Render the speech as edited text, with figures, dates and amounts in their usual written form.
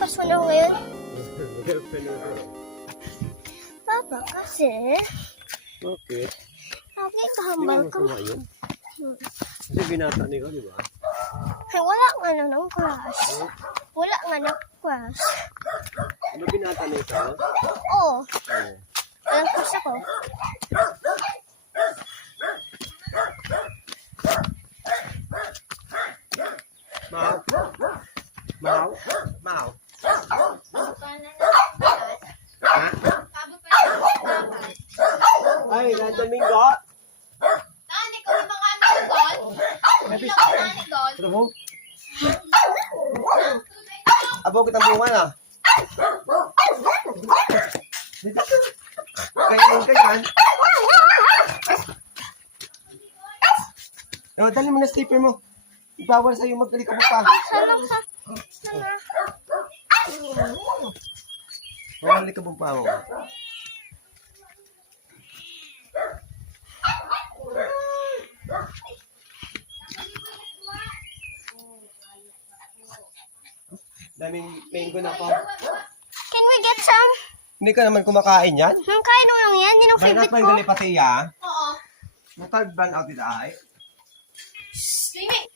Pasko na ngayon. Girlfriend mo. Papa, kasi Bakit? lagi kahambal ka. Yun? Kasi binata niyo, di ba? Ay, wala nga na ng crush. Wala nga na crush. Ano binata niyo ka? Oo, walang crush ako. Mau? Mau? Mau? Ha? Ay, Domingo? Tani ko yung mga ano doon. Hindi ako tani doon. Ano mo? Abo kitang bunga na. Kainin ka yan. Dali mo na slipper mo. Ibawal sa'yo magkalikabok pa. Salok sa... Bawal likabok pa mo. Daming mango na pa. Can we get some? Hindi ka naman kumakain yan? Kain mo lang yan. Yan ang Ba't favorite pa ko. yung dali pati ya? Oo. Matag ban out it ay? Jamie.